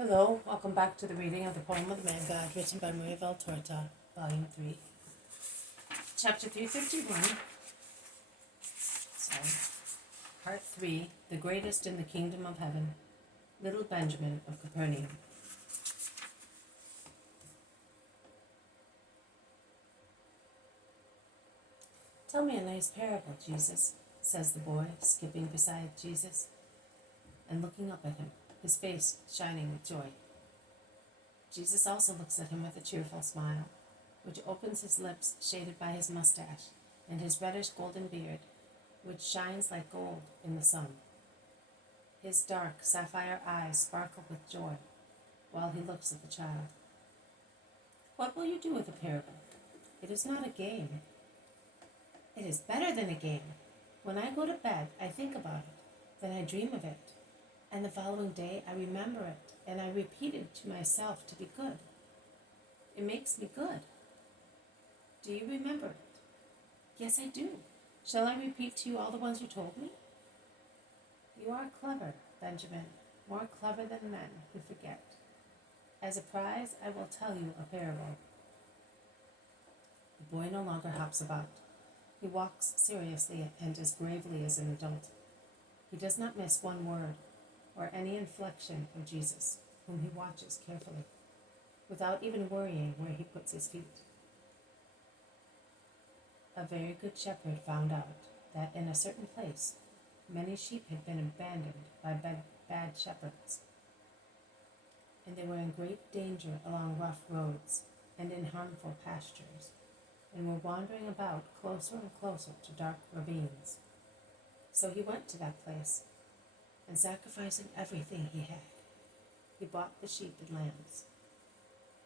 Hello, welcome back to the reading of the poem of the Man God, written by Maria Valtorta, Volume 3. Chapter 351, Part 3, The Greatest in the Kingdom of Heaven, Little Benjamin of Capernaum. Tell me a nice parable, Jesus, says the boy, skipping beside Jesus and looking up at him, his face shining with joy. Jesus also looks at him with a cheerful smile, which opens his lips shaded by his mustache and his reddish golden beard, which shines like gold in the sun. His dark sapphire eyes sparkle with joy while he looks at the child. What will you do with a parable? It is not a game. It is better than a game. When I go to bed, I think about it, then I dream of it, and the following day I remember it, and I repeat it to myself to be good. It makes me good. Do you remember it? Yes, I do. Shall I repeat to you all the ones you told me? You are clever, Benjamin, more clever than men who forget. As a prize, I will tell you a parable. The boy no longer hops about. He walks seriously and as gravely as an adult. He does not miss one word or any inflection of Jesus, whom he watches carefully, without even worrying where he puts his feet. A very good shepherd found out that in a certain place many sheep had been abandoned by bad shepherds, and they were in great danger along rough roads and in harmful pastures, and were wandering about closer and closer to dark ravines. So he went to that place, and sacrificing everything he had, he bought the sheep and lambs.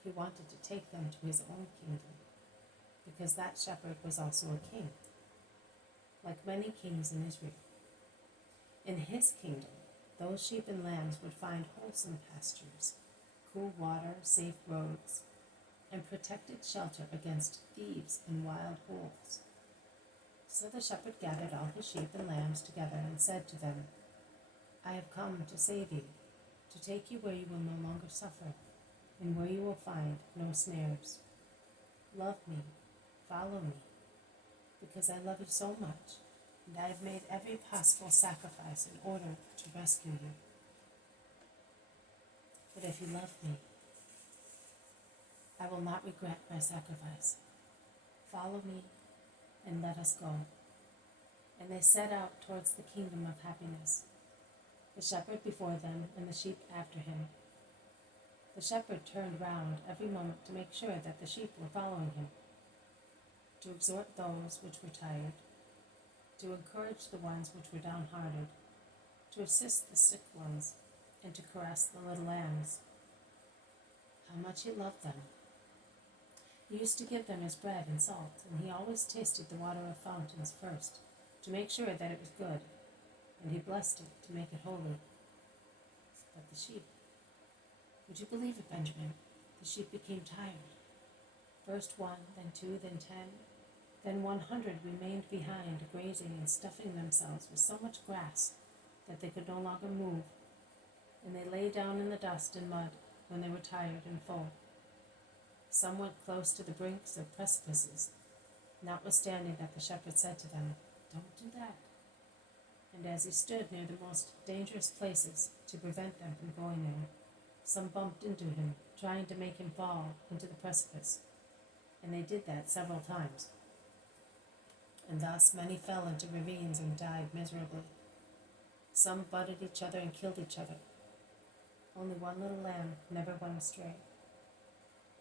He wanted to take them to his own kingdom, because that shepherd was also a king, like many kings in Israel. In his kingdom, those sheep and lambs would find wholesome pastures, cool water, safe roads, and protected shelter against thieves and wild wolves. So the shepherd gathered all his sheep and lambs together and said to them, I have come to save you, to take you where you will no longer suffer, and where you will find no snares. Love me, follow me, because I love you so much, and I have made every possible sacrifice in order to rescue you. But if you love me, I will not regret my sacrifice. Follow me, and let us go. And they set out towards the kingdom of happiness, the shepherd before them and the sheep after him. The shepherd turned round every moment to make sure that the sheep were following him, to exhort those which were tired, to encourage the ones which were downhearted, to assist the sick ones, and to caress the little lambs. How much he loved them! He used to give them his bread and salt, and he always tasted the water of fountains first, to make sure that it was good, and he blessed it to make it holy. But the sheep, would you believe it, Benjamin? The sheep became tired. First 1, then 2, then 10, then 100 remained behind, grazing and stuffing themselves with so much grass that they could no longer move, and they lay down in the dust and mud when they were tired and full. Some went close to the brinks of precipices, notwithstanding that the shepherd said to them, Don't do that. And as he stood near the most dangerous places to prevent them from going there, some bumped into him, trying to make him fall into the precipice, and they did that several times. And thus many fell into ravines and died miserably. Some butted each other and killed each other. Only one little lamb never went astray.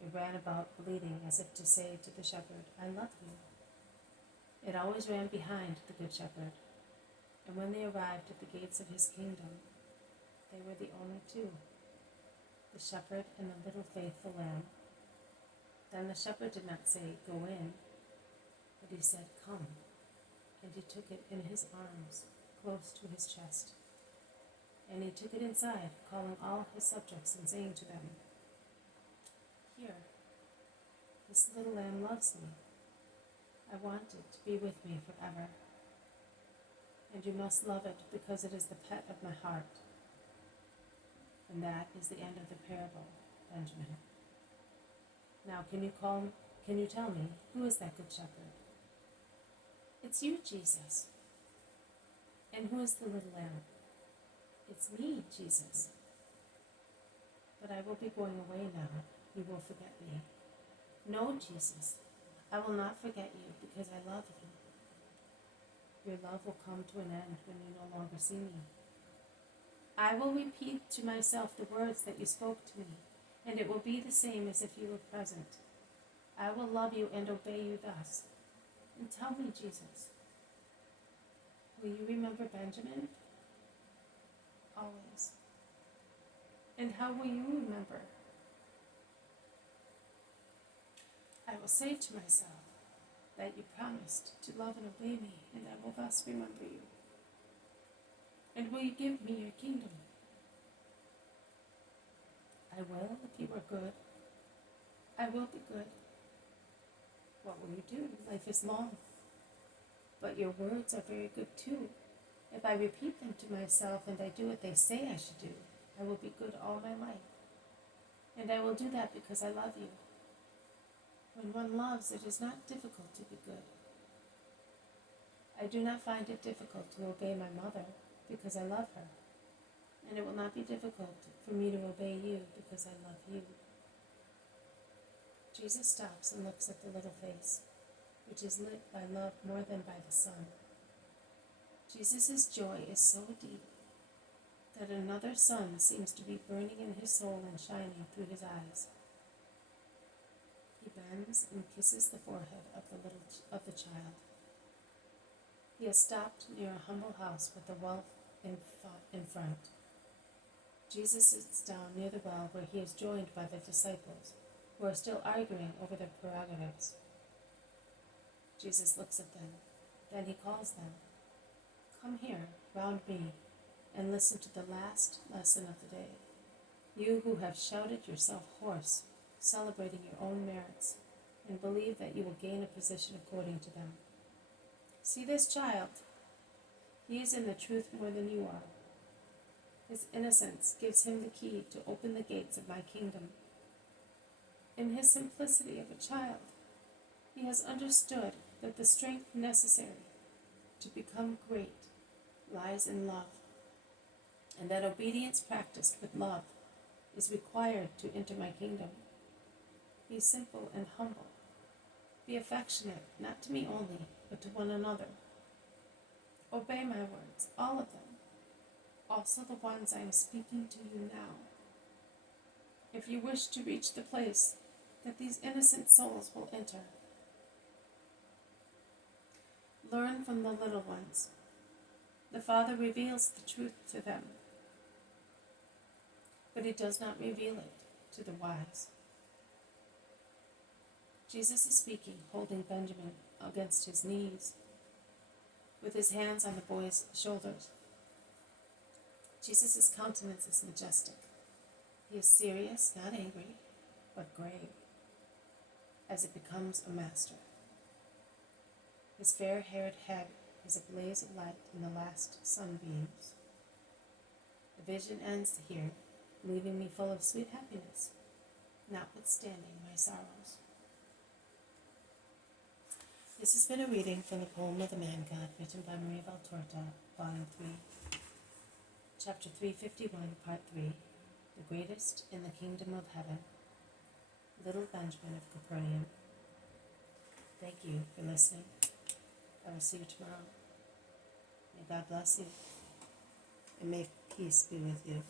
It ran about bleeding as if to say to the shepherd, I love you. It always ran behind the good shepherd, and when they arrived at the gates of his kingdom, they were the only two, the shepherd and the little faithful lamb. Then the shepherd did not say, Go in, but he said, Come, and he took it in his arms, close to his chest. And he took it inside, calling all his subjects and saying to them, Here, this little lamb loves me. I want it to be with me forever. And you must love it because it is the pet of my heart. And that is the end of the parable, Benjamin. Now can you tell me, who is that good shepherd? It's you, Jesus. And who is the little lamb? It's me, Jesus. But I will be going away now. You will forget me. No, Jesus, I will not forget you because I love you. Your love will come to an end when you no longer see me. I will repeat to myself the words that you spoke to me, and it will be the same as if you were present. I will love you and obey you thus. And tell me, Jesus, will you remember Benjamin? Always. And how will you remember? I will say to myself that you promised to love and obey me, and I will thus remember you. And will you give me your kingdom? I will, if you are good. I will be good. What will you do? Life is long. But your words are very good too. If I repeat them to myself and I do what they say I should do, I will be good all my life. And I will do that because I love you. When one loves, it is not difficult to be good. I do not find it difficult to obey my mother because I love her. And it will not be difficult for me to obey you because I love you. Jesus stops and looks at the little face, which is lit by love more than by the sun. Jesus' joy is so deep that another sun seems to be burning in his soul and shining through his eyes. He bends and kisses the forehead of the child. He has stopped near a humble house with a well in front. Jesus sits down near the well where he is joined by the disciples, who are still arguing over their prerogatives. Jesus looks at them. Then he calls them. Come here, round me, and listen to the last lesson of the day. You who have shouted yourself hoarse, celebrating your own merits, and believe that you will gain a position according to them. See this child. He is in the truth more than you are. His innocence gives him the key to open the gates of my kingdom. In his simplicity of a child, he has understood that the strength necessary to become great lies in love, and that obedience practiced with love is required to enter my kingdom. Be simple and humble. Be affectionate, not to me only, but to one another. Obey my words, all of them, also the ones I am speaking to you now. If you wish to reach the place that these innocent souls will enter, learn from the little ones. The Father reveals the truth to them, but he does not reveal it to the wise. Jesus is speaking, holding Benjamin against his knees, with his hands on the boy's shoulders. Jesus' countenance is majestic. He is serious, not angry, but grave, as it becomes a master. His fair-haired head is a blaze of light in the last sunbeams. The vision ends here, leaving me full of sweet happiness, notwithstanding my sorrows. This has been a reading from the poem of the Man God, written by Maria Valtorta, Volume 3, Chapter 351, Part 3, The Greatest in the Kingdom of Heaven, Little Benjamin of Capernaum. Thank you for listening. I will see you tomorrow. May God bless you, and may peace be with you.